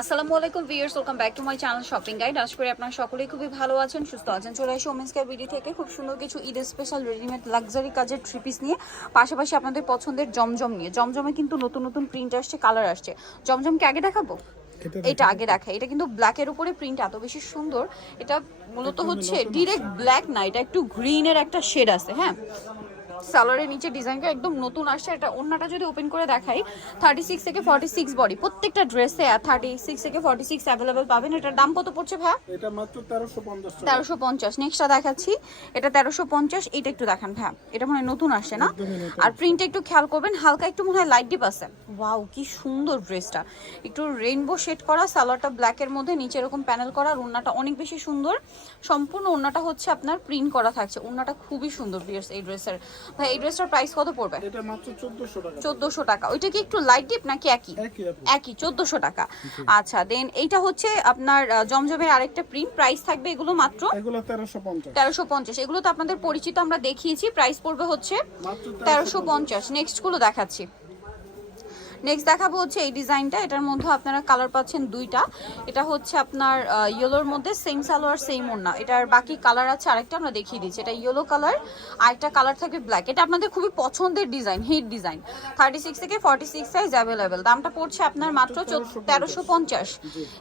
আসসালামু আলাইকুম viewers, welcome back to my channel shopping guide. আশা করি আপনারা সকলেই খুবই ভালো আছেন, সুস্থ আছেন। চলে আসি ওমেন্স কেয়ার বিডি থেকে খুব সুন্দর কিছু ঈদ স্পেশাল রেডিমেড লাক্সারি কাজের থ্রি পিস নিয়ে, পাশাপাশি আপনাদের পছন্দের জমজম নিয়ে। জমজমে কিন্তু নতুন নতুন প্রিন্ট আসছে, কালার আসছে। জমজমকে আগে দেখাবো, এটা আগে দেখাই। এটা কিন্তু ব্ল্যাকের উপরে প্রিন্ট এত বেশি সুন্দর। এটা মূলত হচ্ছে ডিরেক্ট ব্ল্যাক না, এটা একটু গ্রিনের একটা শেড আছে। হ্যাঁ, সালোয়ারের নিচে ডিজাইনটা একদম নতুন আসছে। এটা ওন্নাটা যদি ওপেন করে দেখাই, 36 থেকে 46 বডি, প্রত্যেকটা ড্রেসে 36 থেকে 46 অ্যাভেলেবেল পাবেন। এটার দাম কত পড়ছে ভাই? এটা মাত্র 1350 টাকা। 1350। নেক্সটটা দেখাচ্ছি, এটা 1350। এটা একটু দেখান ভাই, এটা মনে হয় নতুন আসছে না? আর প্রিন্টটা একটু খেয়াল করবেন, হালকা একটু মনে হয় লাইট ডিপ আছে। ওয়াও, কি সুন্দর ড্রেসটা! একটু রেইনবো শেড করা, সালোয়ারটা ব্ল্যাকের মধ্যে, নিচে এরকম প্যানেল করা, আর ওন্নাটা অনেক বেশি সুন্দর। সম্পূর্ণ ওন্নাটা হচ্ছে আপনার প্রিন্ট করা থাকছে। ওন্নাটা খুবই সুন্দর ভিউয়ার্স এই ড্রেসের। ভাই এই ড্রেসটার প্রাইস কত পড়বে? এটা মাত্র 1400 টাকা। 1400 টাকা। ওইটা কি একটু লাইট ডিপ নাকি একই? একই 1400 টাকা। আচ্ছা, দেন এইটা হচ্ছে আপনার জমজমের আরেকটা প্রিন্ট। প্রাইস থাকবে এগুলো মাত্র এগুলো 1350। 1350। এগুলো তো আপনাদের পরিচিত, আমরা দেখিয়েছি। প্রাইস পড়বে হচ্ছে মাত্র 1350। নেক্সট গুলো দেখাচ্ছি। নেক্সট দেখাবো হচ্ছে এই ডিজাইনটা। এটার মধ্যে আপনারা কালার পাচ্ছেন দুইটা। এটা হচ্ছে আপনার ইয়েলোর মধ্যে, সেম সালোয়ার সেম ওড়না। এটার বাকি কালার আছে আরেকটা, আমরা দেখিয়ে দিচ্ছি। এটা ইয়েলো কালার, আরেকটা কালার থাকবে ব্ল্যাক। এটা আপনাদের খুবই পছন্দের ডিজাইন, হিট ডিজাইন। 36 থেকে 46 সাইজ অ্যাভেলেবেল। দামটা পড়ছে আপনার মাত্র 1350।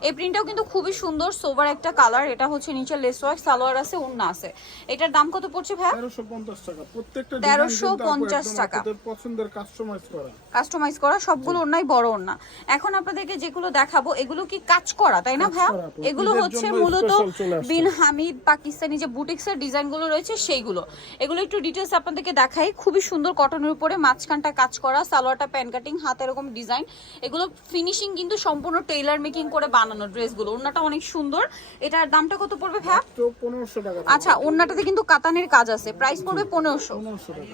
এই প্রিন্টটাও কিন্তু খুবই সুন্দর, সোবার একটা কালার। এটা হচ্ছে নিচে লেস ওয়ার্ক, সালোয়ার আছে, ওড়না আছে। এটার দাম কত পড়ছে ভাই? 1350 টাকা। প্রত্যেকটা 1350 টাকা। আপনাদের পছন্দের কাস্টমাইজ করা, কাস্টমাইজ করা, সবগুলো ওড়নাই বড় ওড়না। এখন আপনাদেরকে যেগুলো দেখাবো এগুলো কি কাজ করা, তাই না ভাইয়া? এগুলো হচ্ছে মূলত বিন হামিদ পাকিস্তানি যে বুটিক্সের ডিজাইনগুলো রয়েছে সেইগুলো। এগুলো একটু ডিটেইলস আপনাদেরকে দেখাই। খুবই সুন্দর কটনের উপরে মাঝখানটা কাজ করা, সালোয়ারটা প্যান কাটিং, হাতে এরকম ডিজাইন। এগুলো ফিনিশিং কিন্তু সম্পূর্ণ টেইলার মেকিং করে বানানো ড্রেসগুলো। ওড়নাটা অনেক সুন্দর। এটার দামটা কত পড়বে ভাইয়া? তো 1500 টাকা। আচ্ছা, ওড়নাটাতে কিন্তু কাতানের কাজ আছে। প্রাইস পড়বে 1500 টাকা।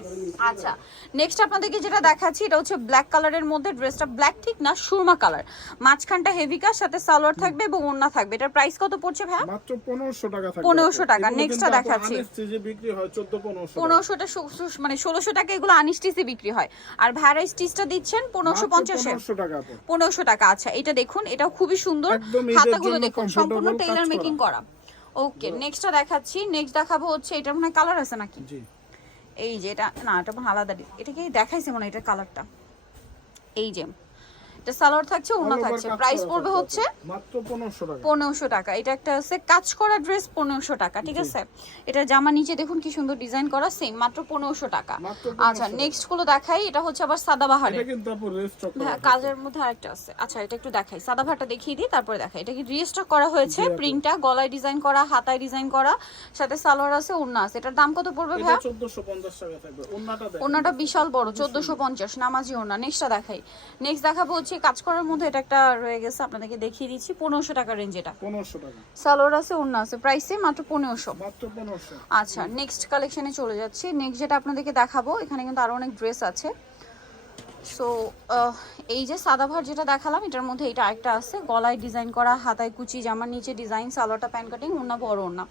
আচ্ছা, নেক্সট আপনাদেরকে যেটা দেখাচ্ছি, এটা হচ্ছে ব্ল্যাক কালারের মধ্যে। ড্রেসটা ব্ল্যাক ঠিক না, সুরমা কালার। মাঝখানটা হেভি কাজ, সাথে সালোয়ার থাকবে এবং ওড়না থাকবে। এটার প্রাইস কত পড়ছে ভাই? মাত্র 1500 টাকা থাকবে। 1500 টাকা। নেক্সটটা দেখাচ্ছি। আনস্টিচে বিক্রি হয় 14-1500 টাকা। 1500টা মানে 1600 টাকা এগুলো আনস্টিচে বিক্রি হয়। আর ভাড়া স্টিচটা দিচ্ছেন 1550 এ। 1500 টাকা। 1500 টাকা। আচ্ছা, এটা দেখুন, এটাও খুবই সুন্দর। একদম ঈদের হাতাগুলো জন্য দেখুন, সম্পূর্ণ comfortable টেইলার কাজ মেকিং করা। ওকে, নেক্সটটা দেখাচ্ছি। নেক্সট দেখাবো হচ্ছে, এটার মনে হয় কালার আছে নাকি? জি। এই যে এটা না, এটা মনে হয় আলাদা। এটা কি দেখাইছে মনে হয় এটার কালারটা? এই যে এটা সালোয়ার থাকছে, ওড়না থাকছে। প্রাইস পড়বে হচ্ছে মাত্র 1500 টাকা। 1500 টাকা। এটা একটা আছে কাজ করা ড্রেস, 1500 টাকা। ঠিক আছে, এটা জামা নিচে দেখুন কি সুন্দর ডিজাইন করা, সেম মাত্র 1500 টাকা। আচ্ছা, নেক্সট গুলো দেখাই। এটা হচ্ছে আবার সাদাবাহারের। এটা কিন্তু আপু রিস্টক করা। হ্যাঁ, কাজের মধ্যে আরেকটা আছে। আচ্ছা, এটা একটু দেখাই, সাদাবাহারটা দেখিয়ে দিই, তারপরে দেখাই। এটা কি রিস্টক করা হয়েছে, প্রিন্টটা গলায় ডিজাইন করা, হাতায় ডিজাইন করা, সাথে সালোয়ার আছে, ওড়না আছে। এটার দাম কত পড়বে ভাই? এটা 1450 টাকা থাকবে। ওড়নাটা দেখেন, ওড়নাটা বিশাল বড়, 1450 নামাজি ওড়না। নেক্সটটা দেখাই। নেক্সট দেখাবো হচ্ছে কাজ করার মধ্যে। এটা একটা রয়ে গেছে, আপনাদেরকে দেখিয়ে দিচ্ছি। 1500 টাকা রেঞ্জ। এটা 1500 টাকা। সালোয়ার আছে, ওড়না আছে, প্রাইসে মাত্র 1500। মাত্র 1500। আচ্ছা, নেক্সট কালেকশনে চলে যাচ্ছি। নেক্সট যেটা আপনাদেরকে দেখাবো, এখানে কিন্তু আরো অনেক ড্রেস আছে। সো এই যে সাদাভার যেটা দেখালাম, এটার মধ্যে এটা আরেকটা আছে, গলায় ডিজাইন করা, হাতায় কুচি, জামার নিচে ডিজাইন, সালোয়ারটা প্যান কাটিং, ওড়না বড় ওড়না।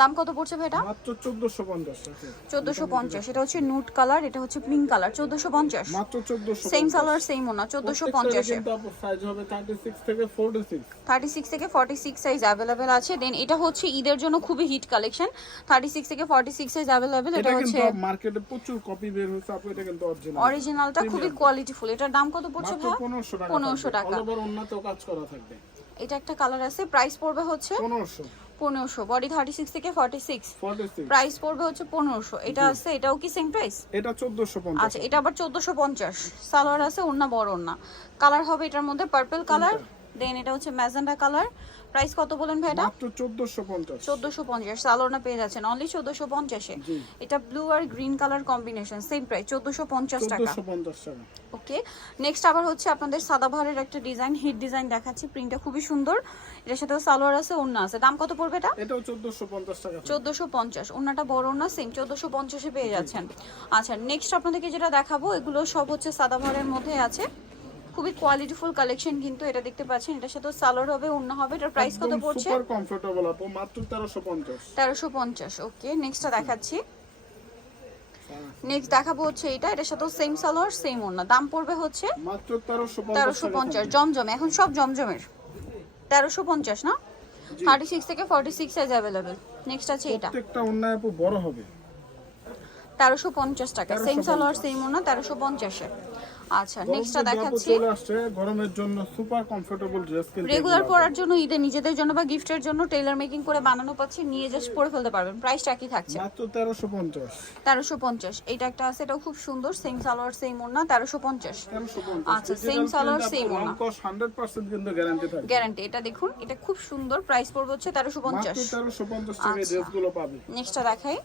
দাম কত পড়ছে ভাই এটা? মাত্র 1450 টাকা। 1450। এটা হচ্ছে নুট কালার, এটা হচ্ছে পিঙ্ক কালার। 1450 মাত্র 1450। সেম সালোয়ার সেম ওড়না, 1450 এ। কিন্তু আপু সাইজ হবে 36 থেকে 46। 36 থেকে 46 সাইজ অ্যাভেলেবেল আছে। দেন এটা হচ্ছে ঈদের জন্য খুবই হিট কালেকশন, 36 থেকে 46 সাইজ অ্যাভেলেবেল। এটা হচ্ছে কিন্তু মার্কেটে প্রচুর কপি বের হচ্ছে আপু, এটা কিন্তু অরিজিনাল। অরিজিনালটা খুবই কোয়ালিটিফুল। এটার দাম কত পড়ছে ভাই? 1500 টাকা। 1500 টাকা। অল ওভার ওন্নাতেও কাজ করা থাকবে। এটা একটা কালার আছে, প্রাইস পড়বে হচ্ছে 1500। 1500। বডি 36 থেকে 46, 46 প্রাইস পড়বে হচ্ছে 1500। এটা আছে, এটাও কি সেম প্রাইস? এটা 1450। আচ্ছা, এটা আবার 1450। সালোয়ার আছে, ওড়না বড় ওড়না। কালার হবে এটার মধ্যে পার্পল কালার, দেন এটা হচ্ছে ম্যাজেন্ডা কালার। প্রাইস কত বলেন ভাই এটা? মাত্র 1450। 1450 সালোয়ার না পেয়ে যাচ্ছেন অনলি 1450 এ। এটা ব্লু আর green colour combination, same price 1450 টাকা। 1450 টাকা। ওকে, নেক্সট আবার হচ্ছে আপনাদের সাদাবাহারের একটা ডিজাইন, হিট ডিজাইন দেখাচ্ছি। প্রিন্টটা খুবই সুন্দর। এটার সাথে সালোয়ার আছে, ওড়না আছে। দাম কত পড়বে এটা? এটাও 1450 টাকা। 1450। ওড়নাটা বড় না, সেম 1450 এ পেয়ে যাচ্ছেন। আচ্ছা, নেক্সট আপনাদেরকে যেটা দেখাবো, এগুলো সব হচ্ছে সাদাবাহারের মধ্যে আছে। খুবই কোয়ালিটিফুল কালেকশন কিন্তু। এটা দেখতে পাচ্ছেন, এটার সাথে সালোয়ার হবে, ওড়না হবে। এটার প্রাইস কত পড়ছে? সুপার কমফোর্টেবল আপু, মাত্র 1350। 1350। ওকে, নেক্সটটা দেখাচ্ছি। নেক্সট দেখাবো হচ্ছে এটা, এটার সাথে সেম সালোয়ার সেম ওড়না। দাম পড়বে হচ্ছে মাত্র 1350 1350। জমজম, এখন সব জমজমের। 1350 না? জি। 36 থেকে 46 সাইজ অ্যাভেলেবেল। নেক্সট আছে এটা প্রত্যেকটা অন্যায় আপু বড় হবে। 1350 টাকা, সেম 1350 সালোয়ার সেম ওনা 1350 এ। আচ্ছা নেক্সটটা গরম যে আপু দেখাচ্ছি চলে আসছে, গরমের জন্য সুপার কমফোর্টেবল ড্রেস কিন্তু রেগুলার এগুলো পরার জন্য, ঈদে নিজেদের জন্য বা গিফটের জন্য টেইলার মেকিং করে বানানো পাচ্ছি, নিয়ে জাস্ট পরে ফেলতে পারবেন। প্রাইসটা কি থাকছে? মাত্র 1350। 1350। এটা একটা আছে, এটাও খুব সুন্দর, সেম সালোয়ার সেম ওনা 1350। 1350। আচ্ছা, same সালোয়ার, same ওড়না। ওনা 100% কিন্তু গ্যারান্টি থাকবে। গ্যারান্টি। এটা দেখুন, এটা খুব সুন্দর, প্রাইস পড়বে হচ্ছে মাত্র 1350। 1350 টাকায় আচ্ছা। ড্রেসগুলো পাবে। নেক্সটটা দেখাই,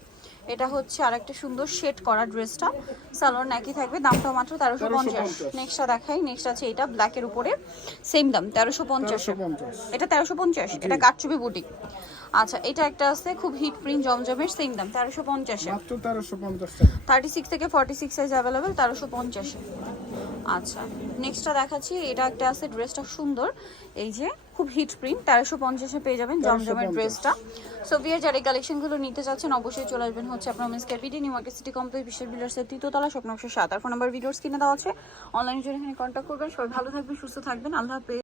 এটা হচ্ছে আরেকটা সুন্দর শেড করা ড্রেসটা, সালোয়ার নাকি থাকবে, দামটা মাত্র 1350। 1350। নেক্সটটা দেখাই, নেক্সট আছে এটা ব্ল্যাকের উপরে, সেম দাম 1350। 1350। এটা 1350, এটা কাটচুপি বুটিক। আচ্ছা, এটা একটা আছে খুব হিট প্রিন্ট জমজমের, সেম দাম 1350 এ। মাত্র 1350 টাকা। 36 থেকে 46 সাইজ অ্যাভেলেবেল 1350 এ। আচ্ছা নেক্সটটা দেখাচ্ছি, এটা একটা আছে, ড্রেসটা সুন্দর, এই যে খুব হিট প্রিন্ট, 1350 এ পেয়ে যাবেন জমজমের 1350 ড্রেসটা। সো ভিয়ার যারা এই কালেকশনগুলো নিতে চাচ্ছেন অবশ্যই চলে আসবেন হচ্ছে আপনার মিসকের BD new market city complex বিশ্বের বিল্ডার্সের 3য় তলা, স্বপ্ন 7। আর ফোন নাম্বার ভিডিওস কিনে দেওয়া আছে, অনলাইনে জন্য এখানে কন্ট্যাক্ট করবেন। সবাই ভালো থাকবেন, সুস্থ থাকবেন, আল্লাহ হাফেজ।